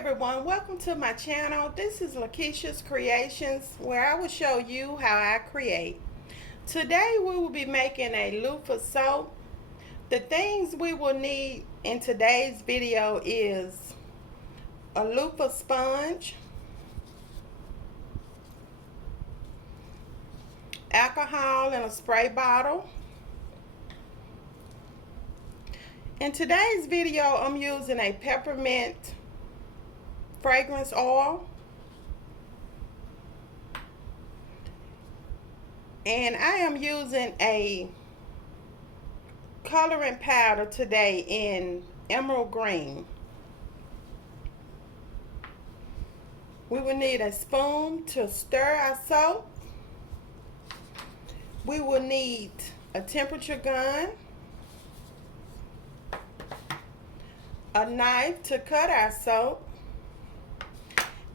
everyone, welcome to my channel. This is Lakeisha's Creations, where I will show you how I create. Today we will be making a loofah soap. The things we will need in today's video is a loofah sponge, alcohol in a spray bottle. In today's video I'm using a peppermint fragrance oil, and I am using a coloring powder today in emerald green. We will need a spoon to stir our soap. We will need a temperature gun, a knife to cut our soap.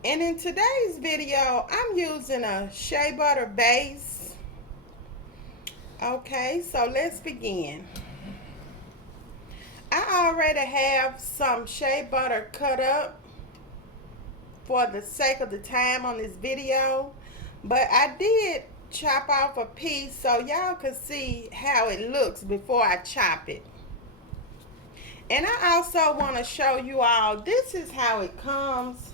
And in today's video, I'm using a shea butter base. Okay, so let's begin. I already have some shea butter cut up for the sake of the time on this video, but I did chop off a piece so y'all could see how it looks before I chop it. And I also want to show you all, this is how it comes.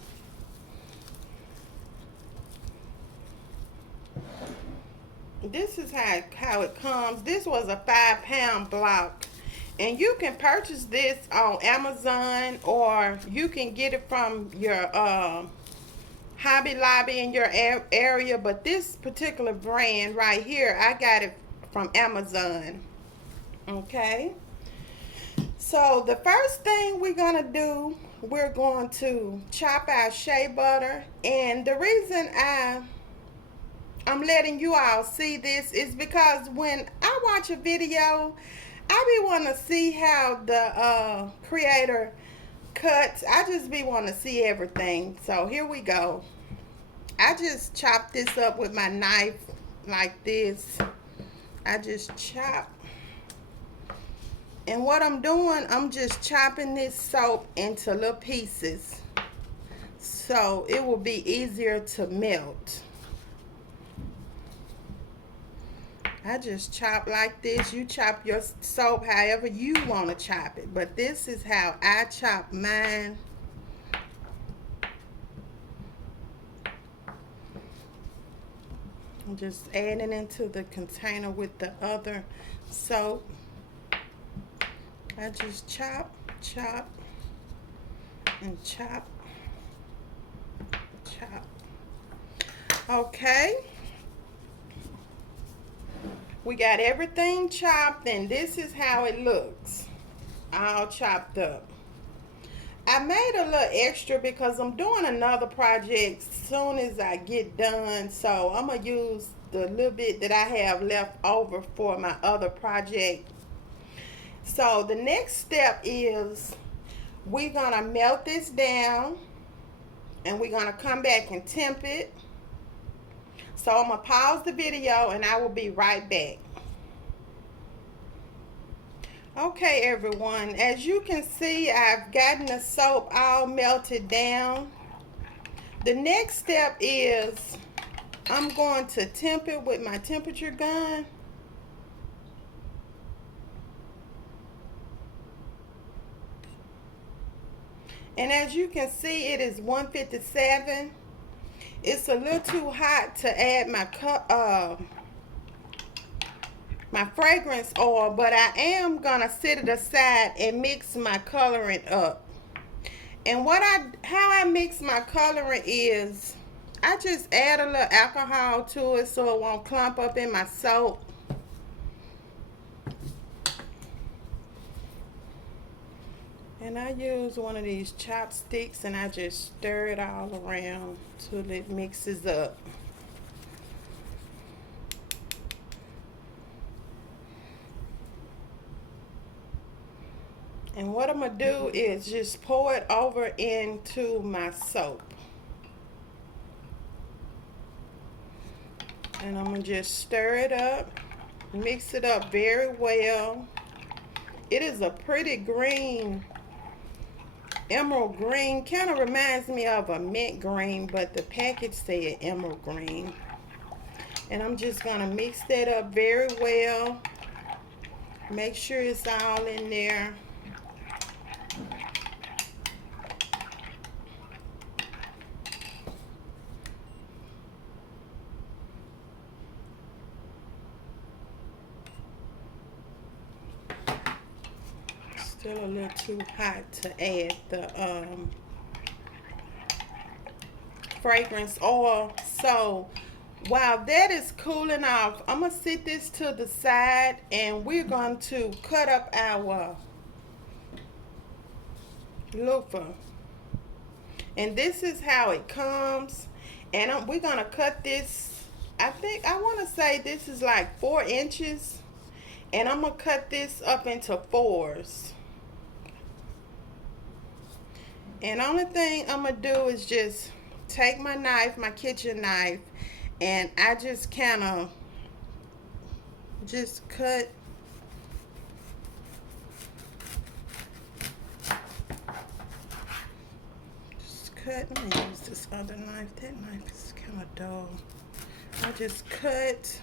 This is how it comes. This was a 5-pound block, and you can purchase this on Amazon, or you can get it from your Hobby Lobby in your area. But this particular brand right here, I got it from Amazon. Okay, so the first thing we're gonna do, we're going to chop our shea butter. And the reason I'm letting you all see this is because when I watch a video, I be wanting to see how the creator cuts. I just be wanting to see everything. So here we go. I just chop this up with my knife like this. I just chop. And what I'm doing, I'm just chopping this soap into little pieces so it will be easier to melt. I just chop like this. You chop your soap however you want to chop it, but this is how I chop mine. I'm just adding into the container with the other soap. I just chop, chop, and chop, chop. Okay. We got everything chopped, and this is how it looks, all chopped up. I made a little extra because I'm doing another project soon as I get done, so I'm gonna use the little bit that I have left over for my other project. So the next step is we're gonna melt this down, and we're gonna come back and temp it. So I'm going to pause the video and I will be right back. Okay everyone, as you can see, I've gotten the soap all melted down. The next step is I'm going to temp it with my temperature gun. And as you can see, it is 157. It's a little too hot to add my fragrance oil, but I am gonna set it aside and mix my coloring up. And how I mix my coloring is I just add a little alcohol to it so it won't clump up in my soap. And I use one of these chopsticks and I just stir it all around till it mixes up. And what I'm going to do is just pour it over into my soap. And I'm going to just stir it up, mix it up very well. It is a pretty green emerald green. Kind of reminds me of a mint green, but the package said emerald green. And I'm just going to mix that up very well. Make sure it's all in there. Still a little too hot to add the fragrance oil. So while that is cooling off, I'm going to sit this to the side and we're going to cut up our loofah. And this is how it comes. And we're going to cut this, I want to say this is like 4 inches. And I'm going to cut this up into 4s. And only thing I'm going to do is just take my knife, my kitchen knife, and I just kind of just cut. Let me use this other knife. That knife is kind of dull. I just cut.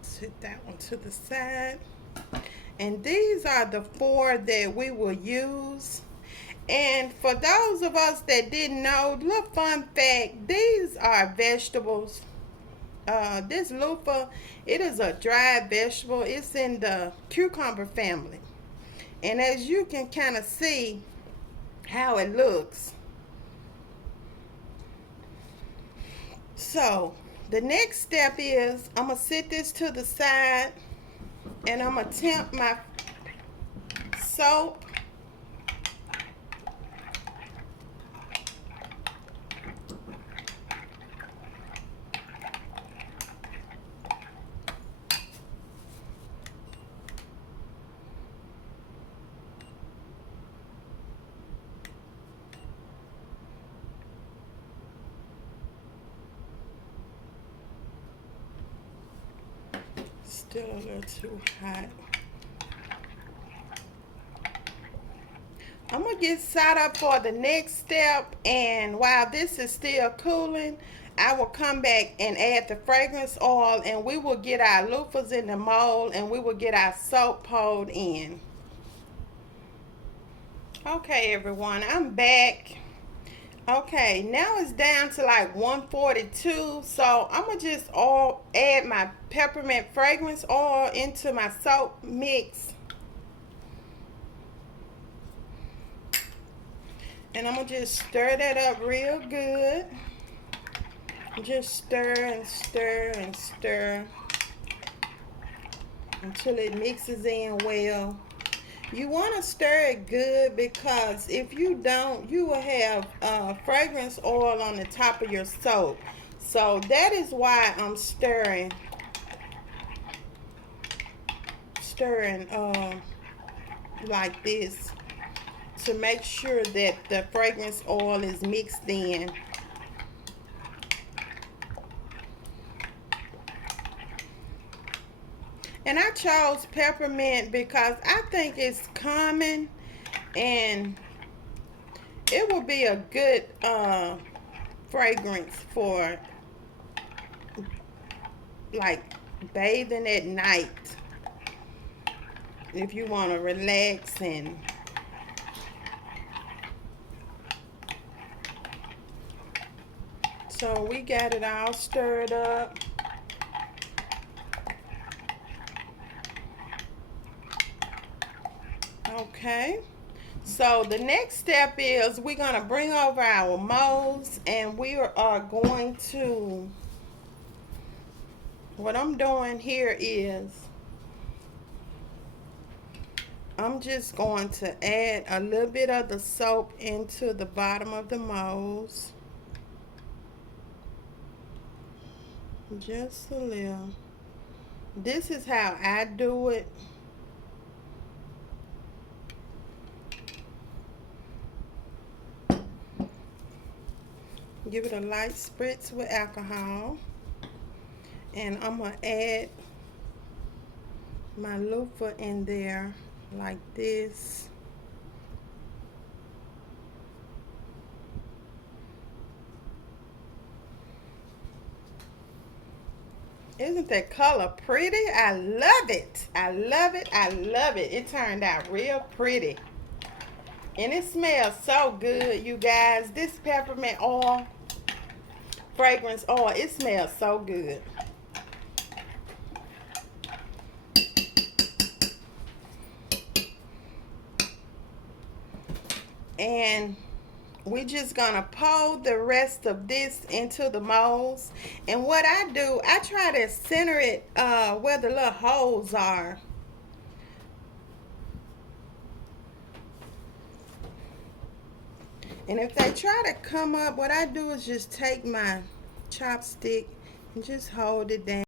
Set that one to the side. And these are the 4 that we will use. And for those of us that didn't know, little fun fact, these are vegetables. This loofah, it is a dried vegetable. It's in the cucumber family. And as you can kind of see how it looks. So the next step is I'm going to sit this to the side and I'm going to temp my soap. Still a little too hot. I'm going to get set up for the next step, and while this is still cooling, I will come back and add the fragrance oil, and we will get our loofahs in the mold, and we will get our soap poured in. Okay, everyone, I'm back. Okay, now it's down to like 142, so I'm going to just add my peppermint fragrance oil into my soap mix. And I'm going to just stir that up real good. Just stir and stir and stir until it mixes in well. You want to stir it good, because if you don't, you will have fragrance oil on the top of your soap. So that is why I'm stirring like this, to make sure that the fragrance oil is mixed in. And I chose peppermint because I think it's common and it will be a good fragrance for like bathing at night, if you want to relax. And so we got it all stirred up. Okay, so the next step is we're going to bring over our molds, and we are going to, what I'm doing here is I'm just going to add a little bit of the soap into the bottom of the molds. Just a little. This is how I do it. Give it a light spritz with alcohol. And I'm going to add my loofah in there like this. Isn't that color pretty? I love it. I love it. I love it. It turned out real pretty. And it smells so good, you guys. This peppermint oil, fragrance oil, it smells so good. And we're just gonna pour the rest of this into the molds. And what I do, I try to center it where the little holes are. And if they try to come up, what I do is just take my chopstick and just hold it down.